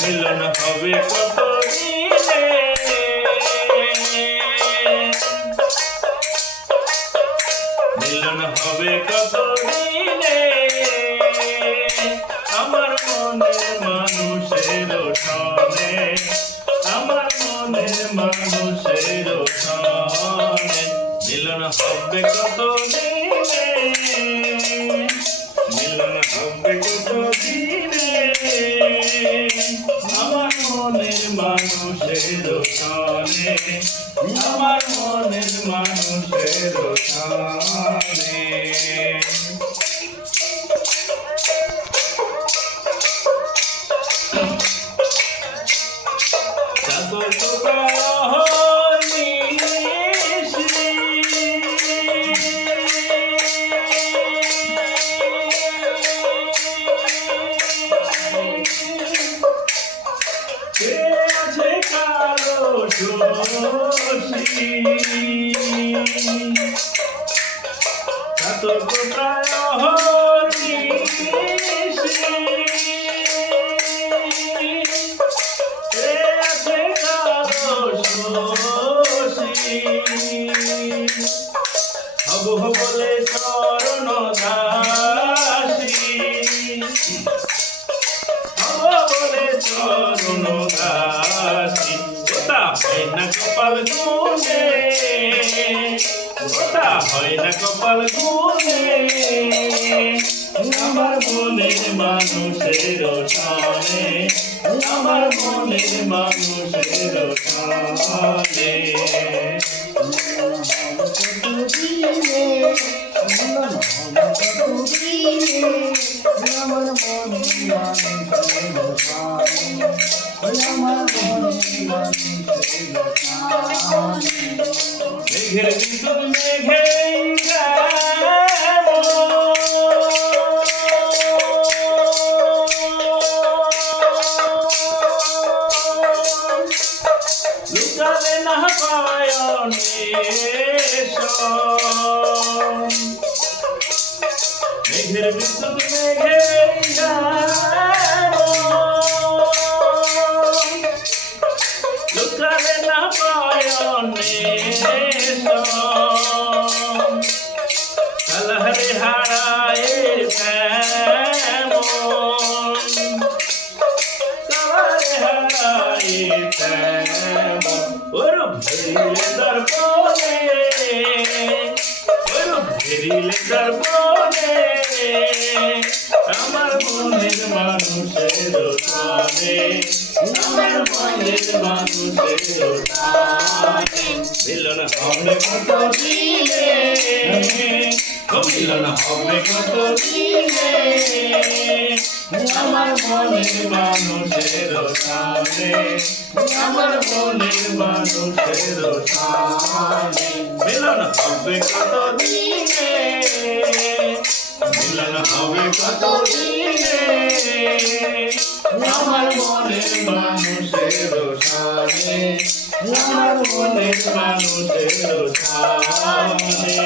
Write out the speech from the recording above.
মিলন হবে কত দিনে, মিলন হবে কত দিনে, আমার মনের মানুষের সনে, আমার মনের মানুষের সনে, মিলন হবে কত দিনে, মিলন হবে কত দিনে, আমার মনের মানুষের সনে, আমার মনের মানুষের সনে। সাগর প্রবাহ নিশি, কে আছে কালো শোষী, সাগর প্রবাহ নিশি, হব বলে চরণ দাসী, হব বলে চরণ দাসী, ওটা হয় না কপাল গুনে, ওটা হয় না কপাল গুনে, আমার মনের মানুষের সনে, আমার মনের মানুষের সনে। মেঘের বিদ্যুৎ মেঘে লুকাবে না পায়নে, মেঘের বিদ্যুৎ মেঘে লুকাবে না পায়নে, কালহারে হারায় তেমন, কালহারে হারায় তেমন, ওরম ভেরিলে দর্পণে, ওরম ভেরিলে দর্পণে, আমার মনের মানুষের সনে, আমার মনের মানুষের সনে, মিলন হবে কত দিনে, মিলন হবে কত দিনে, আমার মনের মানুষের সনে, আমার মনের মানুষের সনে, মিলন হবে কত দিনে, মিলন হবে কত দিনে, আমার মনের মানুষের সনে, আমার মনের মানুষের সনে।